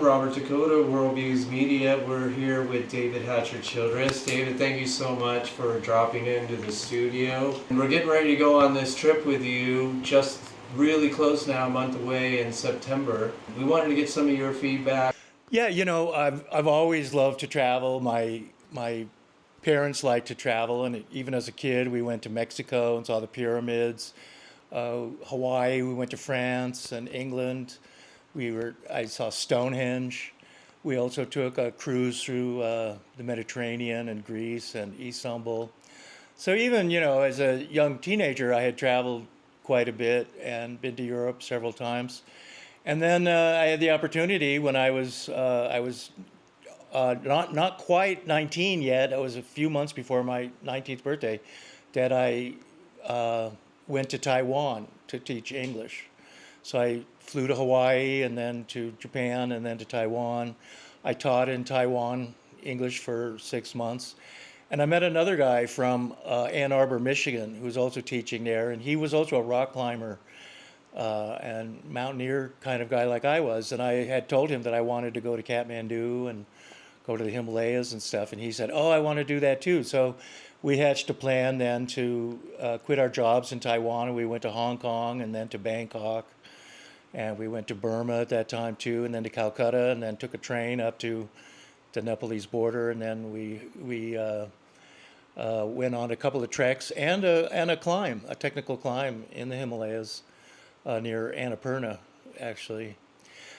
Robert Dakota, Worldviews Media. We're here with David Hatcher Childress. David, thank you so much for dropping into the studio. And we're getting ready to go on this trip with you, just really close now, a month away in September. We wanted to get some of your feedback. Yeah, I've always loved to travel. My parents liked to travel, and even as a kid, we went to Mexico and saw the pyramids. Hawaii, we went to France and England. I saw Stonehenge. We also took a cruise through the Mediterranean and Greece and Istanbul. So even, as a young teenager, I had traveled quite a bit and been to Europe several times. And then I had the opportunity when I was not quite 19 yet. It was a few months before my 19th birthday that I went to Taiwan to teach English. So I flew to Hawaii and then to Japan and then to Taiwan. I taught in Taiwan English for 6 months. And I met another guy from Ann Arbor, Michigan, who was also teaching there. And he was also a rock climber and mountaineer kind of guy like I was. And I had told him that I wanted to go to Kathmandu and go to the Himalayas and stuff. And he said, "Oh, I want to do that too." So we hatched a plan then to quit our jobs in Taiwan. And we went to Hong Kong and then to Bangkok. And we went to Burma at that time too, and then to Calcutta, and then took a train up to the Nepalese border. And then we went on a couple of treks and a climb, a technical climb in the Himalayas near Annapurna, actually.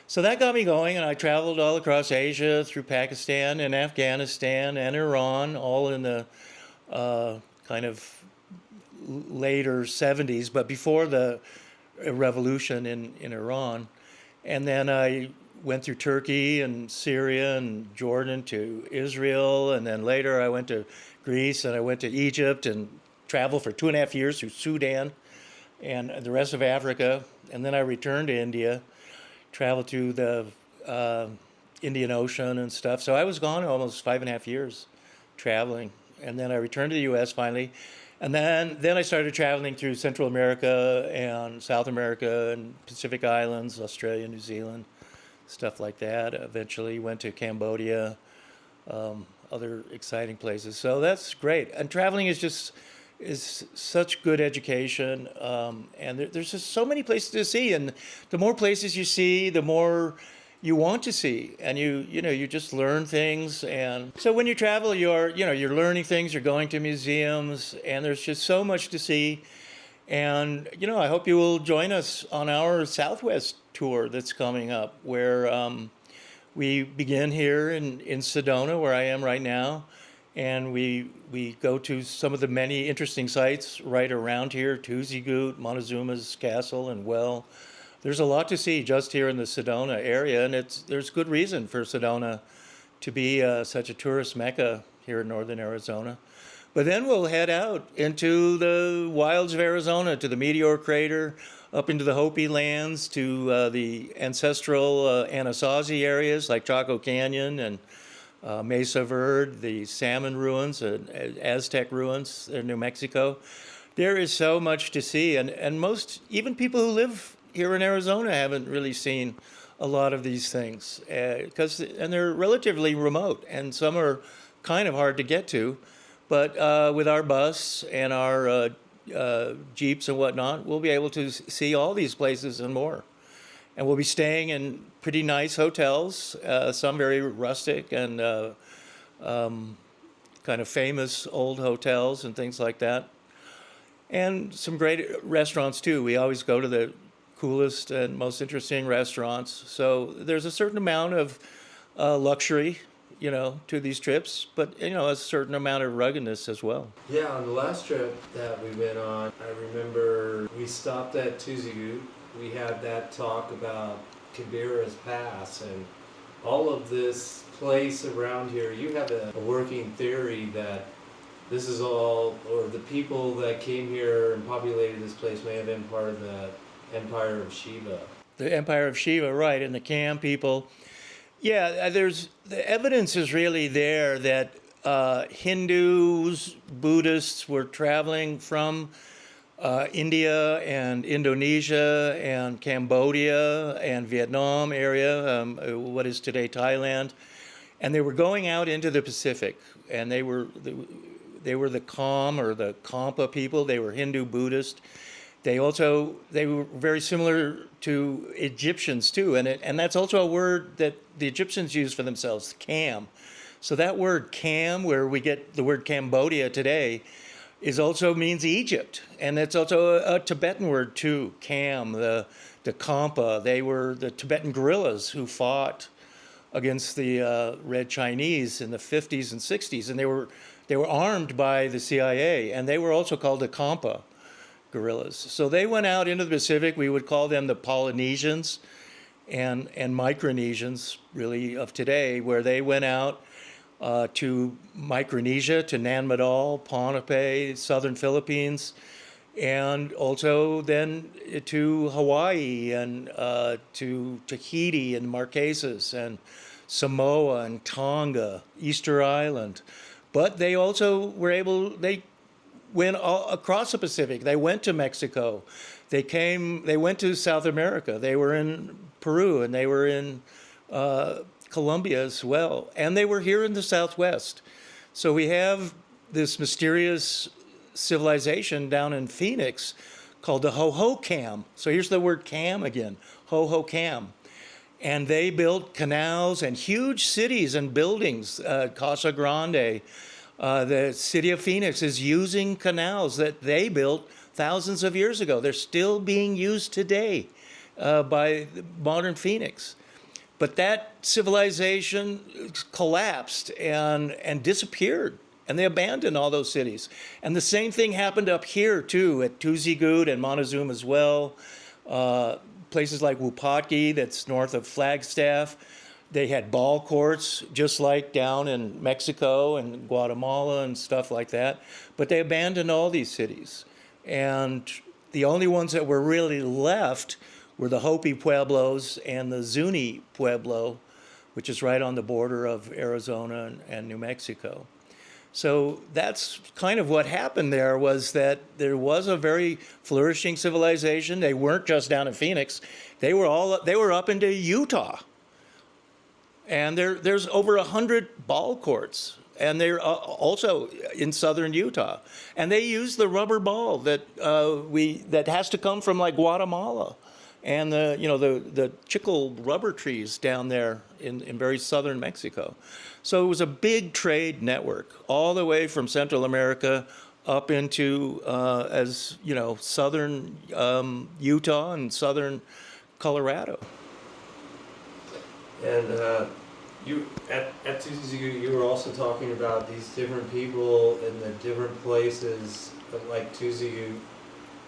So that got me going, and I traveled all across Asia through Pakistan and Afghanistan and Iran, all in the kind of later 70s, but before the revolution in Iran. And then I went through Turkey and Syria and Jordan to Israel, and then later I went to Greece and I went to Egypt and traveled for 2.5 years through Sudan and the rest of Africa. And then I returned to India, traveled to the Indian Ocean and stuff. So I was gone almost 5.5 years traveling. And then I returned to the US finally. And then I started traveling through Central America and South America and Pacific Islands, Australia, New Zealand, stuff like that. Eventually went to Cambodia, other exciting places. So that's great. And traveling is such good education. And there's just so many places to see. And the more places you see, the more you want to see, and you just learn things. And so when you travel, you're learning things, you're going to museums, and there's just so much to see. And I hope you will join us on our Southwest tour that's coming up, where we begin here in Sedona, where I am right now, and we go to some of the many interesting sites right around here: Tuzigut, Montezuma's Castle, and well. There's a lot to see just here in the Sedona area, and there's good reason for Sedona to be such a tourist mecca here in northern Arizona. But then we'll head out into the wilds of Arizona, to the Meteor Crater, up into the Hopi lands, to the ancestral Anasazi areas like Chaco Canyon and Mesa Verde, the salmon ruins, Aztec ruins in New Mexico. There is so much to see, and most, even people who live here in Arizona, haven't really seen a lot of these things and they're relatively remote, and some are kind of hard to get to. But with our bus and our Jeeps and whatnot, we'll be able to see all these places and more. And we'll be staying in pretty nice hotels, some very rustic and kind of famous old hotels and things like that. And some great restaurants too. We always go to the coolest and most interesting restaurants. So there's a certain amount of luxury, to these trips, but a certain amount of ruggedness as well. Yeah, on the last trip that we went on, I remember we stopped at Tuzigut. We had that talk about Kibera's Pass and all of this place around here. You have a working theory that this is all, or the people that came here and populated this place may have been part of the Empire of Shiva. The Empire of Shiva, right, and the Kam people. Yeah, the evidence is really there that Hindus, Buddhists were traveling from India and Indonesia and Cambodia and Vietnam area, what is today Thailand, and they were going out into the Pacific, and they were the Kham or the Kampa people. They were Hindu Buddhist. They were very similar to Egyptians too, and that's also a word that the Egyptians used for themselves, Cam. So that word Cam, where we get the word Cambodia today, is also means Egypt, and it's also a Tibetan word too. Cam, the Kampa, they were the Tibetan guerrillas who fought against the Red Chinese in the 50s and 60s, and they were armed by the CIA, and they were also called the Kampa guerrillas. So they went out into the Pacific. We would call them the Polynesians and Micronesians, really, of today, where they went out to Micronesia, to Nan Madol, Ponape, southern Philippines, and also then to Hawaii and to Tahiti and Marquesas and Samoa and Tonga, Easter Island. But they also they went all across the Pacific. They went to Mexico. They went to South America. They were in Peru, and they were in Colombia as well. And they were here in the Southwest. So we have this mysterious civilization down in Phoenix called the Hohokam. So here's the word Cam again, Hohokam. And they built canals and huge cities and buildings, Casa Grande. The city of Phoenix is using canals that they built thousands of years ago. They're still being used today by modern Phoenix. But that civilization collapsed and disappeared, and they abandoned all those cities. And the same thing happened up here, too, at Tuzigoot and Montezuma as well. Places like Wupatki, that's north of Flagstaff. They had ball courts, just like down in Mexico and Guatemala and stuff like that. But they abandoned all these cities. And the only ones that were really left were the Hopi Pueblos and the Zuni Pueblo, which is right on the border of Arizona and New Mexico. So that's kind of what happened there, was that there was a very flourishing civilization. They weren't just down in Phoenix. They were up into Utah. And there's over 100 ball courts, and they're also in southern Utah. And they use the rubber ball that has to come from like Guatemala, and the chicle rubber trees down there in very southern Mexico. So it was a big trade network all the way from Central America up into southern Utah and southern Colorado. And you at Tuzigoot, you were also talking about these different people in the different places, like Tuzigoot.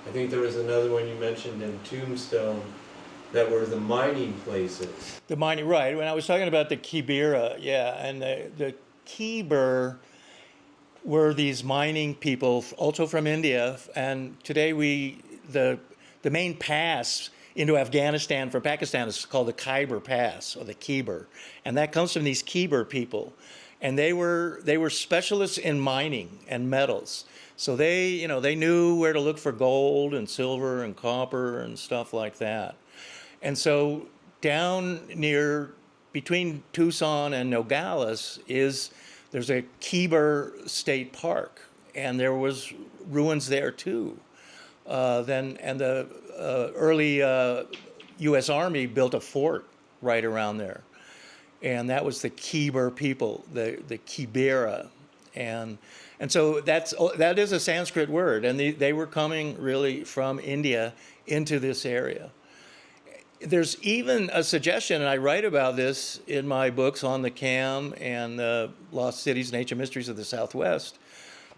I think there was another one you mentioned in Tombstone that were the mining places. The mining, right. When I was talking about the Kibera, yeah, and the Kiber were these mining people, also from India. And today the main pass into Afghanistan from Pakistan is called the Khyber Pass, or the Khyber, and that comes from these Khyber people, and they were specialists in mining and metals. So they knew where to look for gold and silver and copper and stuff like that. And so down between Tucson and Nogales there's a Khyber State Park, and there was ruins there too. The early U.S. Army built a fort right around there, and that was the Khyber people, the Kibera, and so that is a Sanskrit word, and they were coming really from India into this area. There's even a suggestion, and I write about this in my books on the CAM and the Lost Cities and Ancient Mysteries of the Southwest,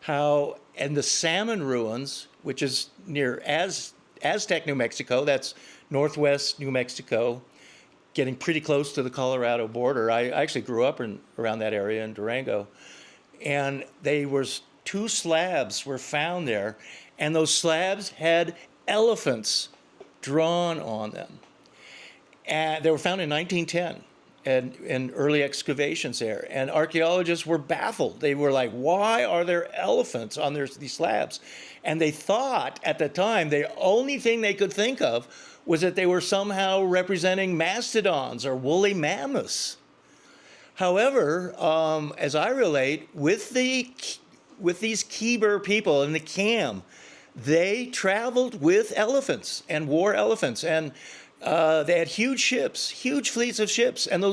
and the Salmon Ruins, which is near Aztec, New Mexico, that's northwest New Mexico, getting pretty close to the Colorado border. I actually grew up around that area in Durango. And two slabs were found there, and those slabs had elephants drawn on them. And they were found in 1910. and early excavations there. And archaeologists were baffled. They were like, why are there elephants on these slabs? And they thought at the time, the only thing they could think of was that they were somehow representing mastodons or woolly mammoths. However, as I relate, with these Khyber people in the Kam, they traveled with elephants and wore elephants, and they had huge ships, huge fleets of ships, and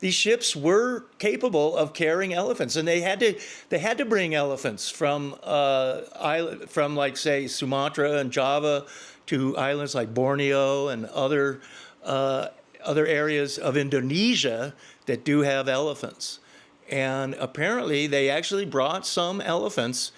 these ships were capable of carrying elephants, and they had to bring elephants from like say Sumatra and Java to islands like Borneo and other areas of Indonesia that do have elephants. And apparently they actually brought some elephants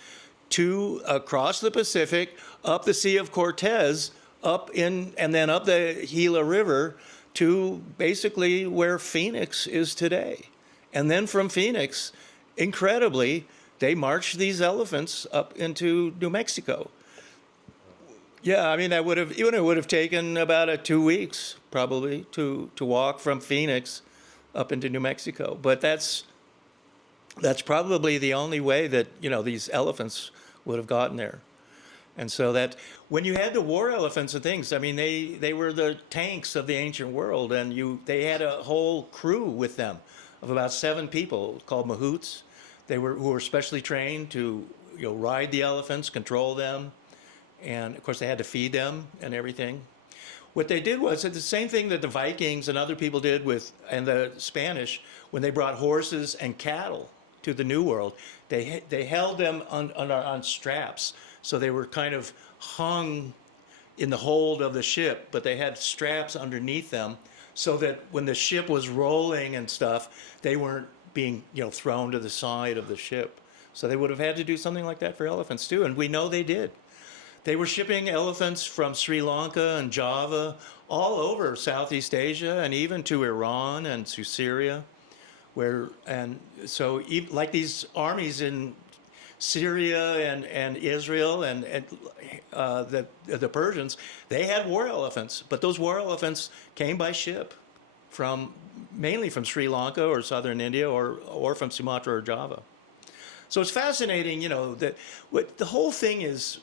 to across the Pacific, up the Sea of Cortez, and then up the Gila River to basically where Phoenix is today. And then from Phoenix, incredibly, they marched these elephants up into New Mexico. Yeah, I mean, it would have taken about 2 weeks probably to walk from Phoenix up into New Mexico. But that's probably the only way that, these elephants would have gotten there. And so that when you had the war elephants and things, I mean, they were the tanks of the ancient world, and they had a whole crew with them of about 7 people called mahouts. Who were specially trained to ride the elephants, control them, and of course they had to feed them and everything. What they did was the same thing that the Vikings and other people did and the Spanish when they brought horses and cattle to the New World. They held them on straps. So they were kind of hung in the hold of the ship, but they had straps underneath them so that when the ship was rolling and stuff, they weren't being, thrown to the side of the ship. So they would have had to do something like that for elephants too, and we know they did. They were shipping elephants from Sri Lanka and Java all over Southeast Asia and even to Iran and to Syria, and so like these armies in Syria and Israel and the Persians, they had war elephants, but those war elephants came by ship mainly from Sri Lanka or southern India or from Sumatra or Java. So it's fascinating, that what the whole thing is.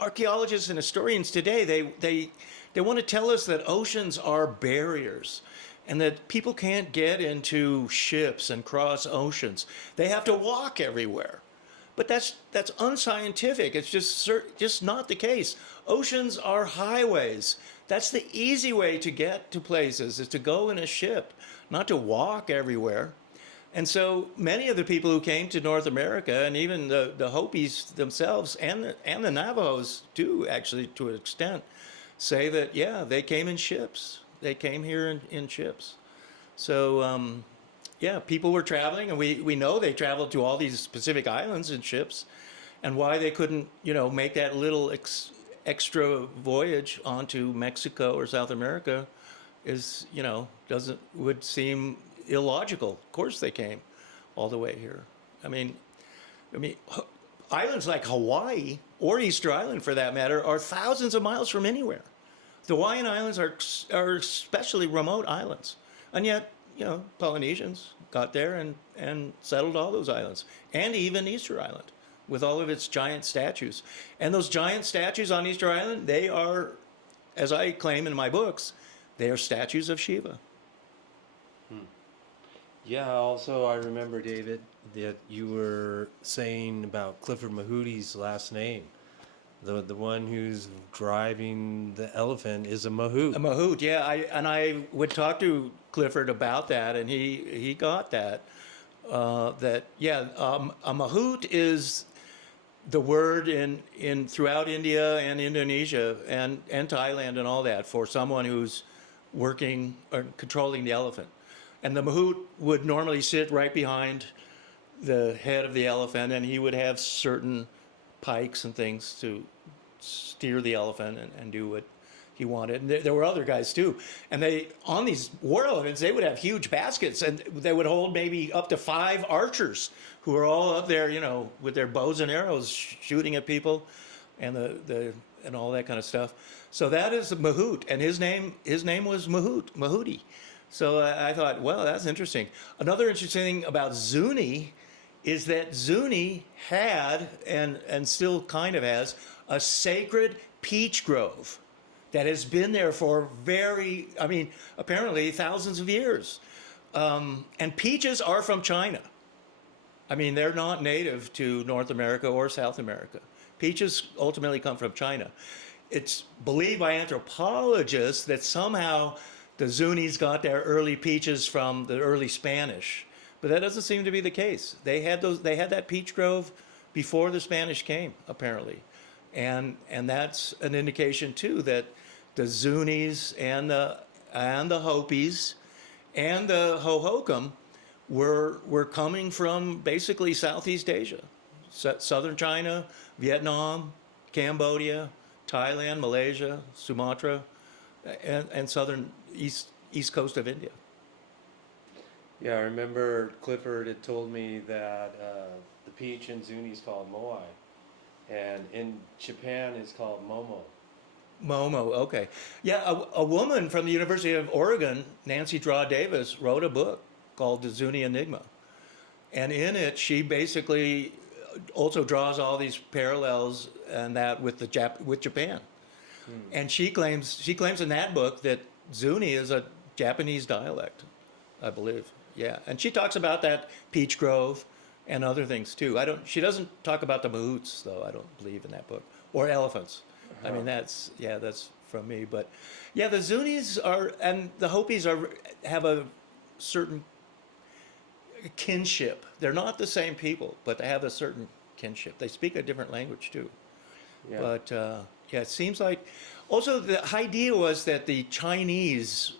Archaeologists and historians today, they want to tell us that oceans are barriers and that people can't get into ships and cross oceans. They have to walk everywhere. But that's unscientific. It's just not the case. Oceans are highways. That's the easy way to get to places, is to go in a ship, not to walk everywhere. And so many of the people who came to North America, and even the Hopis themselves and the Navajos too, actually to an extent, say that, yeah, they came in ships. They came here in ships. So, yeah, people were traveling, and we know they traveled to all these Pacific islands in ships, and why they couldn't, make that little extra voyage onto Mexico or South America is, would seem illogical. Of course they came all the way here. I mean, islands like Hawaii or Easter Island, for that matter, are thousands of miles from anywhere. The Hawaiian Islands are especially remote islands, and yet Polynesians got there and settled all those islands, and even Easter Island with all of its giant statues. And those giant statues on Easter Island, they are, as I claim in my books, they are statues of Shiva. Yeah, also I remember, David, that you were saying about Clifford Mahooty's last name. The one who's driving the elephant is a mahout. A mahout, yeah. I would talk to Clifford about that, and he got that. A mahout is the word in throughout India and Indonesia and Thailand and all that for someone who's working or controlling the elephant. And the mahout would normally sit right behind the head of the elephant, and he would have certain pikes and things to steer the elephant and do what he wanted. And there were other guys too. And on these war elephants, they would have huge baskets, and they would hold maybe up to 5 archers who are all up there, with their bows and arrows shooting at people and and all that kind of stuff. So that is the mahout, and his name was Mahouty. So I thought, well, that's interesting. Another interesting thing about Zuni is that Zuni had, and still kind of has, a sacred peach grove that has been there for apparently thousands of years. And peaches are from China. I mean, they're not native to North America or South America. Peaches ultimately come from China. It's believed by anthropologists that somehow the Zunis got their early peaches from the early Spanish, but that doesn't seem to be the case. They had that peach grove before the Spanish came, apparently, and that's an indication too that the Zunis and the Hopis and the Hohokam were coming from basically Southeast Asia, southern China, Vietnam, Cambodia, Thailand, Malaysia, Sumatra, and southern east coast of India. Yeah, I remember Clifford had told me that the peach in Zuni is called moai, and in Japan it's called momo. Momo, okay. Yeah, a woman from the University of Oregon, Nancy Draw Davis, wrote a book called The Zuni Enigma. And in it, she basically also draws all these parallels and that with with Japan. And she claims in that book that Zuni is a Japanese dialect, I believe. Yeah, and she talks about that peach grove and other things too. She doesn't talk about the mahouts though. I don't believe in that book, or elephants. I mean that's from me. But yeah, the Zunis and the Hopis have a certain kinship. They're not the same people, but they have a certain kinship. They speak a different language too. Yeah. But yeah, it seems like also the idea was that the Chinese,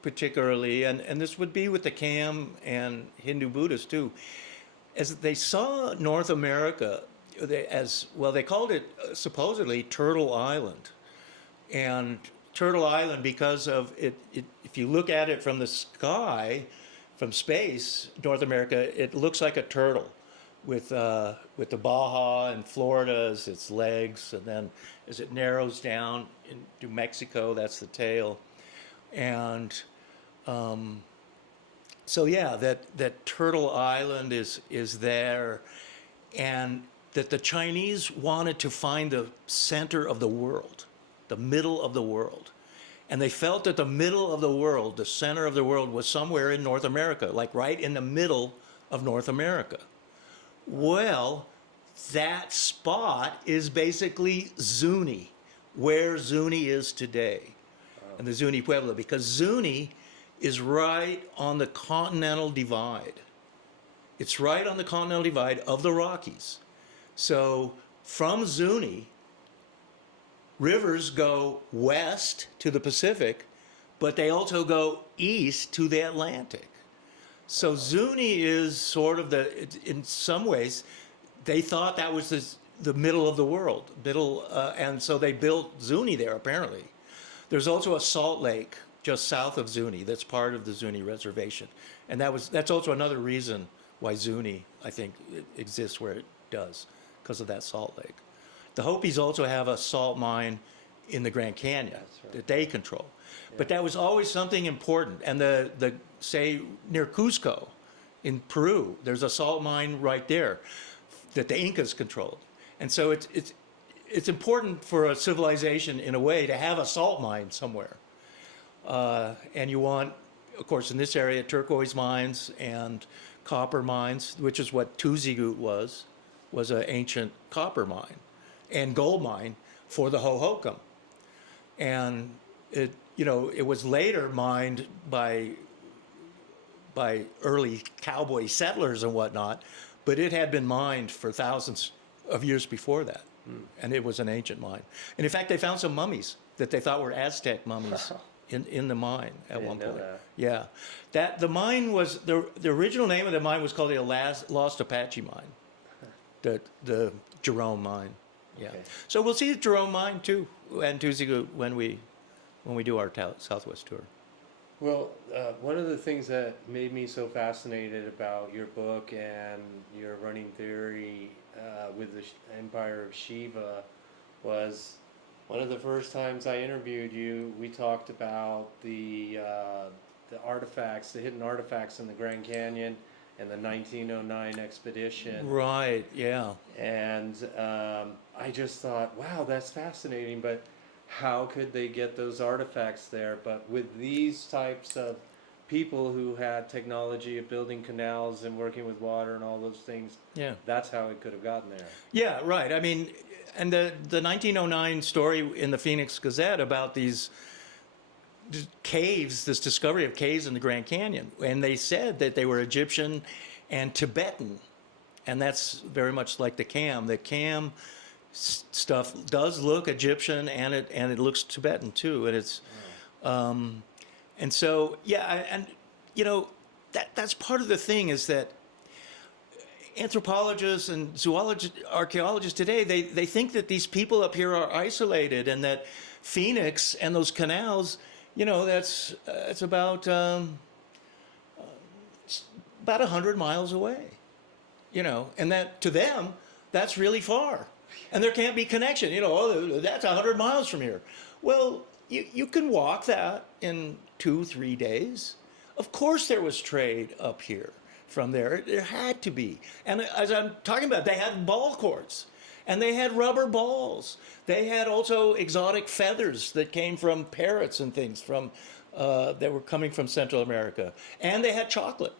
particularly, and this would be with the Kam and Hindu Buddhists too, as they saw North America they called it supposedly Turtle Island, and Turtle Island because of it. If you look at it from the sky, from space, North America, it looks like a turtle, with the Baja and Florida as its legs, and then as it narrows down into Mexico, that's the tail, and so yeah, that Turtle Island is there, and that the Chinese wanted to find the center of the world, the middle of the world. And they felt that the middle of the world, the center of the world, was somewhere in North America, like right in the middle of North America. Well, that spot is basically Zuni, where Zuni is today, and the Zuni Pueblo, because Zuni is right on the continental divide. It's right on the continental divide of the Rockies. So from Zuni, rivers go west to the Pacific, but they also go east to the Atlantic. So Zuni is sort of in some ways, they thought that was the middle of the world, and so they built Zuni there apparently. There's also a salt lake just south of Zuni that's part of the Zuni reservation, and that's also another reason why Zuni, I think, exists where it does, because of that salt lake. The Hopis also have a salt mine in the Grand Canyon that they control. Yeah. But that was always something important. And the say near Cusco in Peru, there's a salt mine right there that the Incas controlled. And so it's important for a civilization in a way to have a salt mine somewhere. And you want, of course, in this area, turquoise mines and copper mines, which is what Tuzigut was an ancient copper mine and gold mine for the Hohokam. And it was later mined by early cowboy settlers and whatnot, but it had been mined for thousands of years before that. And it was an ancient mine. And in fact, they found some mummies that they thought were Aztec mummies in the mine at one point. Yeah. The mine was, the original name of the mine was called the Lost Apache Mine. The Jerome Mine. Yeah. Okay. So we'll see the Jerome Mine too, and Tuzigut when we do our Southwest tour. Well, one of the things that made me so fascinated about your book and your running theory with the Empire of Shiva was one of the first times I interviewed you, we talked about the the artifacts, the hidden artifacts in the Grand Canyon and the 1909 expedition. Right, yeah. And I just thought, wow, that's fascinating, but how could they get those artifacts there? But with these types of people who had technology of building canals and working with water and all those things, Yeah. that's how it could have gotten there. Yeah, right. I mean, and the 1909 story in the Phoenix Gazette about these caves, this discovery of caves in the Grand Canyon, and they said that they were Egyptian and Tibetan, and that's very much like the cam. The cam stuff does look Egyptian, and it looks Tibetan too, and it's, and so yeah, and you know that's part of the thing is that anthropologists and zoologists, archaeologists today, they think that these people up here are isolated, and that Phoenix and those canals, you know, that's it's about 100 miles away, you know, and that to them that's really far, and there can't be connection. You know, oh, that's 100 miles from here. Well, you can walk that in 2-3 days. Of course, there was trade up here from there. There had to be, and as I'm talking about, they had ball courts. And they had rubber balls. They had also exotic feathers that came from parrots and things from that were coming from Central America. And they had chocolate.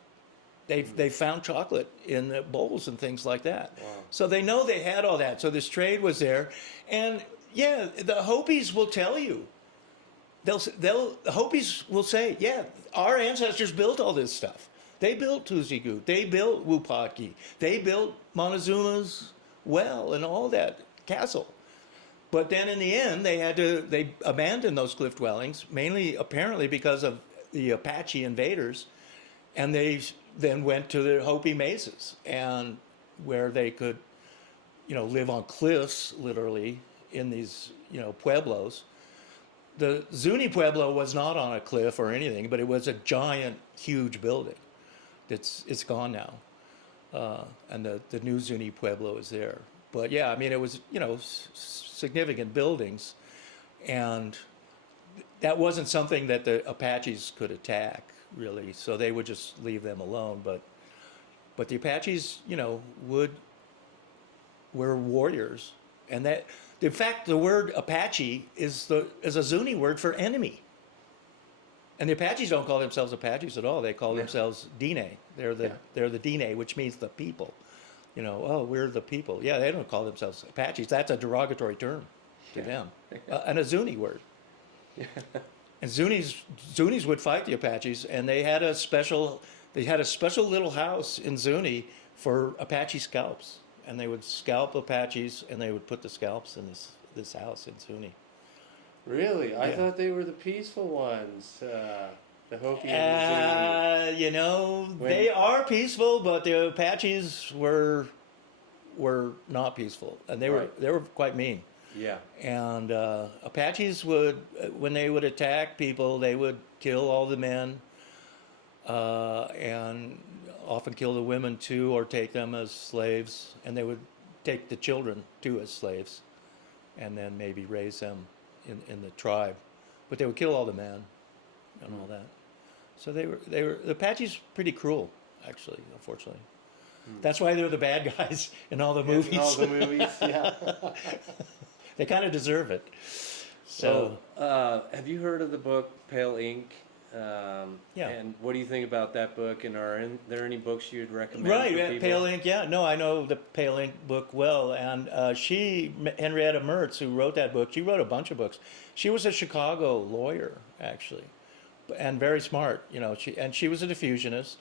They found chocolate in the bowls and things like that. Wow. So they know they had all that. So this trade was there. And yeah, the Hopis will tell you. The Hopis will say, yeah, our ancestors built all this stuff. They built Tuzigu. They built Wupatki. They built Montezuma's well and all that castle. But then in the end they abandoned those cliff dwellings, mainly apparently because of the Apache invaders, and they then went to the Hopi mesas, and where they could, you know, live on cliffs literally in these, you know, pueblos. The Zuni Pueblo was not on a cliff or anything, but it was a giant, huge building. It's gone now. And the new Zuni Pueblo is there. But yeah, I mean, it was, you know, significant buildings, and that wasn't something that the Apaches could attack, really, so they would just leave them alone. But the Apaches, you know, were warriors, and that, in fact, the word Apache is a Zuni word for enemy. And the Apaches don't call themselves Apaches at all. They call themselves Dine. They're the Dine, which means the people. You know, oh, we're the people. Yeah, they don't call themselves Apaches. That's a derogatory term to them, and a Zuni word. And Zunis would fight the Apaches, and they had a special little house in Zuni for Apache scalps, and they would scalp Apaches, and they would put the scalps in this house in Zuni. Really? I thought they were the peaceful ones, the Hopi and the Zuni. You know, they are peaceful, but the Apaches were not peaceful, and they were quite mean. Yeah. And Apaches would, when they would attack people, they would kill all the men, and often kill the women too, or take them as slaves, and they would take the children too as slaves, and then maybe raise them in the tribe, but they would kill all the men and all that. So the Apaches pretty cruel, actually, unfortunately. That's why they're the bad guys in all the movies. In all the movies, yeah. They kind of deserve it. So, have you heard of the book Pale Ink? Yeah. And what do you think about that book? And are there any books you'd recommend? right, for people? Pale Ink. Yeah, no, I know the Pale Ink book well, and Henrietta Mertz, who wrote that book, she wrote a bunch of books. She was a Chicago lawyer, actually, and very smart. You know, she was a diffusionist.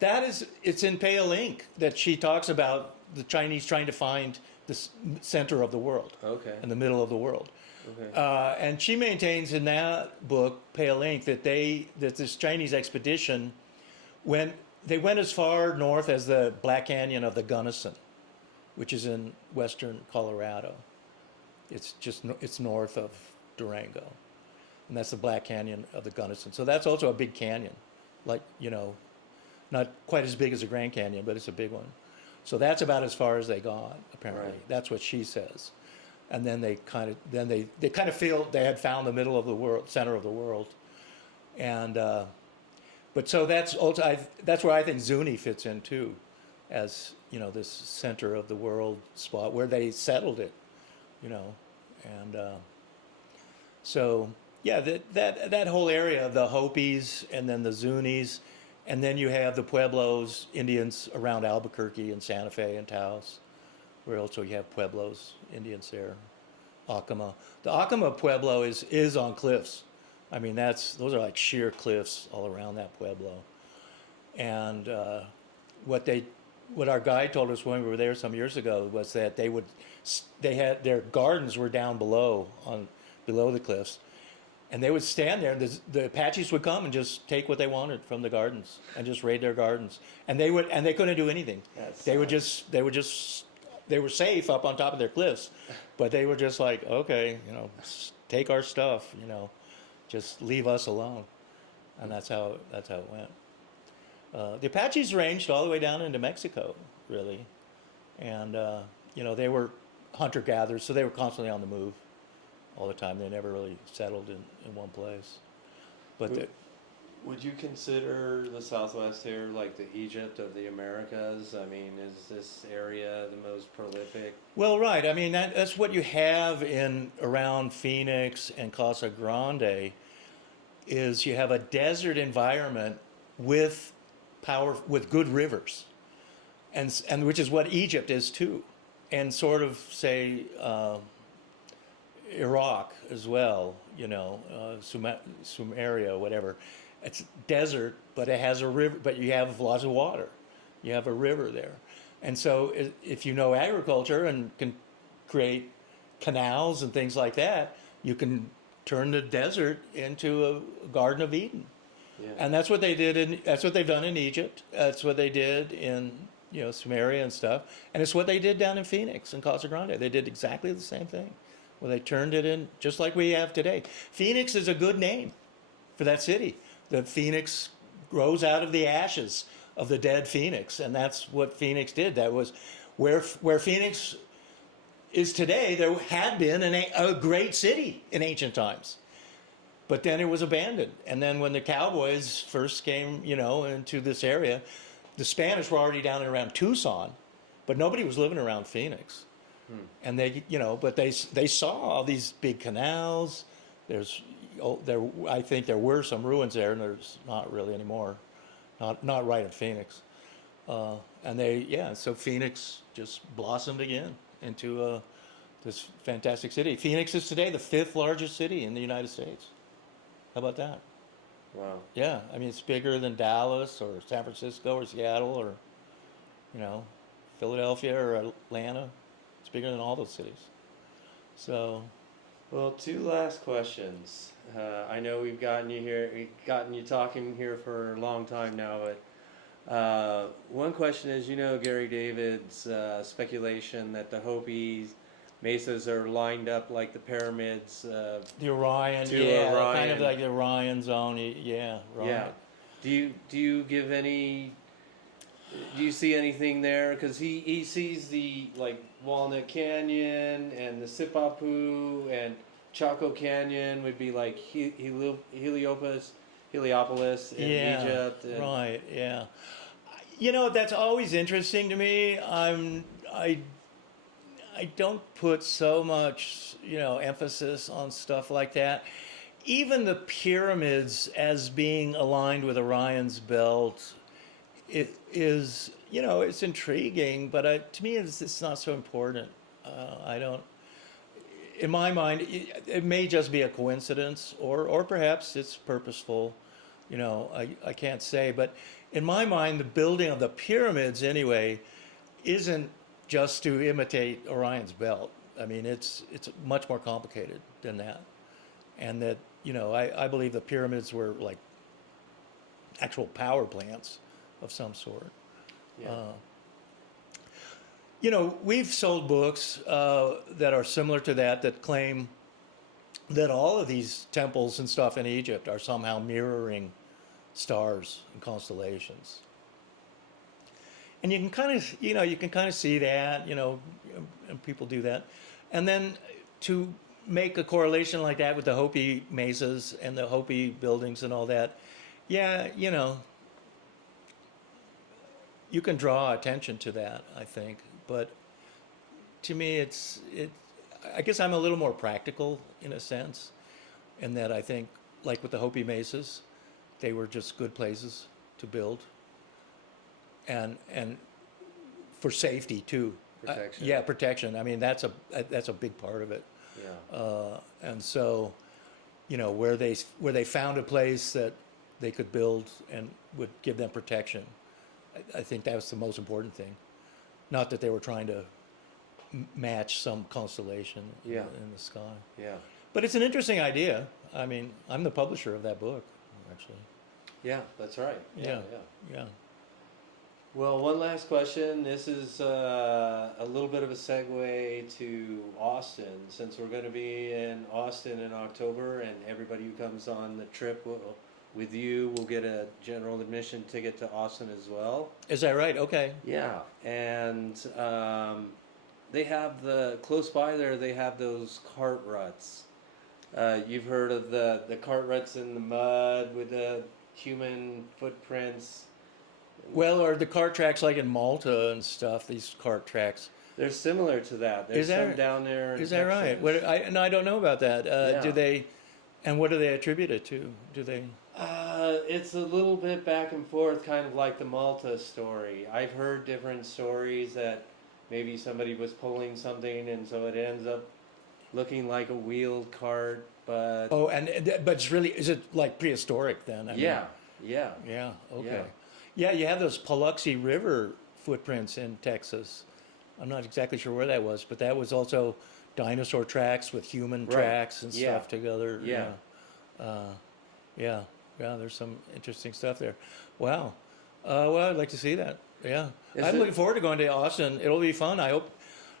It's in Pale Ink that she talks about the Chinese trying to find the center of the world, in the middle of the world. Okay. And she maintains in that book, Pale Ink, that this Chinese expedition went as far north as the Black Canyon of the Gunnison, which is in western Colorado. It's north of Durango, and that's the Black Canyon of the Gunnison. So that's also a big canyon, like, you know, not quite as big as the Grand Canyon, but it's a big one. So that's about as far as they got, apparently. Right. That's what she says. And then they kind of feel they had found the middle of the world, center of the world. And But so that's also, that's where I think Zuni fits in too, as this center of the world spot where they settled it, and so yeah, that whole area of the Hopis and then the Zunis, and then you have the Pueblos, Indians around Albuquerque and Santa Fe and Taos, where also you have Pueblos, Indians there. Acoma. The Acoma Pueblo is on cliffs. I mean, those are like sheer cliffs all around that Pueblo. And what our guide told us when we were there some years ago was that they had their gardens were down below the cliffs, and they would stand there, and the Apaches would come and just take what they wanted from the gardens and just raid their gardens, and they couldn't do anything. They were safe up on top of their cliffs, but they were just like, okay, take our stuff, just leave us alone, and that's how it went. The Apaches ranged all the way down into Mexico, really, and they were hunter-gatherers, so they were constantly on the move all the time. They never really settled in one place. But would you consider the Southwest here like the Egypt of the Americas? I mean, is this area the most prolific? Well, right. I mean, that's what you have around Phoenix and Casa Grande, is you have a desert environment with good rivers, and which is what Egypt is too, and sort of say Iraq as well. Sumeria, whatever. It's desert, but it has a river. But you have lots of water. You have a river there, and so if you know agriculture and can create canals and things like that, you can turn the desert into a Garden of Eden. Yeah. And that's what they did. That's what they've done in Egypt. That's what they did in Sumeria and stuff. And it's what they did down in Phoenix and Casa Grande. They did exactly the same thing. Well, they turned it in just like we have today. Phoenix is a good name for that city. The Phoenix grows out of the ashes of the dead Phoenix, and that's what Phoenix did. That was where Phoenix is today. There had been a great city in ancient times, but then it was abandoned. And then when the cowboys first came, into this area, the Spanish were already down around Tucson, but nobody was living around Phoenix. And but they saw all these big canals. I think there were some ruins there, and there's not really anymore. Not right in Phoenix. So Phoenix just blossomed again into this fantastic city. Phoenix is today the 5th largest city in the United States. How about that? Wow. Yeah, I mean, it's bigger than Dallas or San Francisco or Seattle or, Philadelphia or Atlanta. It's bigger than all those cities. So. Well, 2 last questions. I know we've gotten you talking here for a long time now, but one question is, Gary David's speculation that the Hopi mesas are lined up like the pyramids. The Orion, Orion. Kind of like the Orion zone, yeah, right. Yeah. Do you see anything there? Because he sees the Walnut Canyon and the Sipapu and Chaco Canyon would be like Heliopolis in Egypt. And right, yeah. That's always interesting to me. I don't put so much, emphasis on stuff like that. Even the pyramids as being aligned with Orion's belt, it is, it's intriguing, but to me, it's not so important. In my mind, it may just be a coincidence, or perhaps it's purposeful. I can't say, but in my mind, the building of the pyramids anyway isn't just to imitate Orion's belt. I mean, it's much more complicated than that, and that I believe the pyramids were like actual power plants of some sort. Yeah. We've sold books that are similar to that claim that all of these temples and stuff in Egypt are somehow mirroring stars and constellations. And you can kind of see that, and people do that. And then to make a correlation like that with the Hopi mesas and the Hopi buildings and all that, Yeah, you can draw attention to that, I think, but to me, I guess I'm a little more practical in a sense, in that I think, like with the Hopi mesas, they were just good places to build, and for safety too. Protection. Yeah, protection. I mean, that's a big part of it. Yeah. And so, where they found a place that they could build and would give them protection, I think that was the most important thing. Not that they were trying to match some constellation Yeah. in the sky. Yeah. But it's an interesting idea. I mean, I'm the publisher of that book, actually. Yeah, that's right. Yeah. Yeah. Yeah. Well, one last question. This is a little bit of a segue to Austin, since we're going to be in Austin in October, and everybody who comes on the trip with you will get a general admission ticket to Austin as well. Is that right? Okay. Yeah, and they have close by there. They have those cart ruts. You've heard of the cart ruts in the mud with the human footprints. Well, are the cart tracks like in Malta and stuff? These cart tracks. They're similar to that. There's some down there. Is that right? I don't know about that. Yeah. Do they? And what do they attribute it to? Do they? It's a little bit back and forth, kind of like the Malta story. I've heard different stories that maybe somebody was pulling something, and so it ends up looking like a wheeled cart. But but it's really, is it like prehistoric then? Yeah. Yeah. Okay. Yeah. Yeah, you have those Paluxy River footprints in Texas. I'm not exactly sure where that was, but that was also dinosaur tracks with human tracks and stuff together. Yeah. Yeah. There's some interesting stuff there. Wow. Well, I'd like to see that. Yeah. I'm looking forward to going to Austin. It'll be fun. I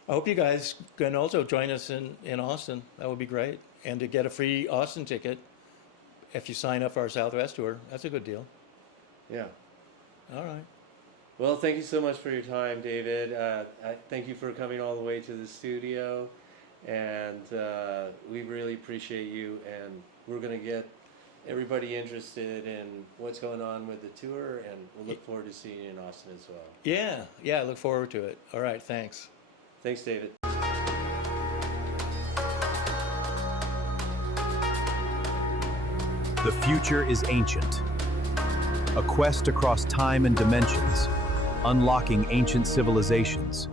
hope you guys can also join us in Austin. That would be great. And to get a free Austin ticket if you sign up for our Southwest tour, that's a good deal. Yeah. All right. Well, thank you so much for your time, David. Thank you for coming all the way to the studio, and we really appreciate you. And we're going to get everybody interested in what's going on with the tour, and we'll look forward to seeing you in Austin as well. Yeah, I look forward to it. All right, thanks. Thanks, David. The future is ancient. A quest across time and dimensions, unlocking ancient civilizations,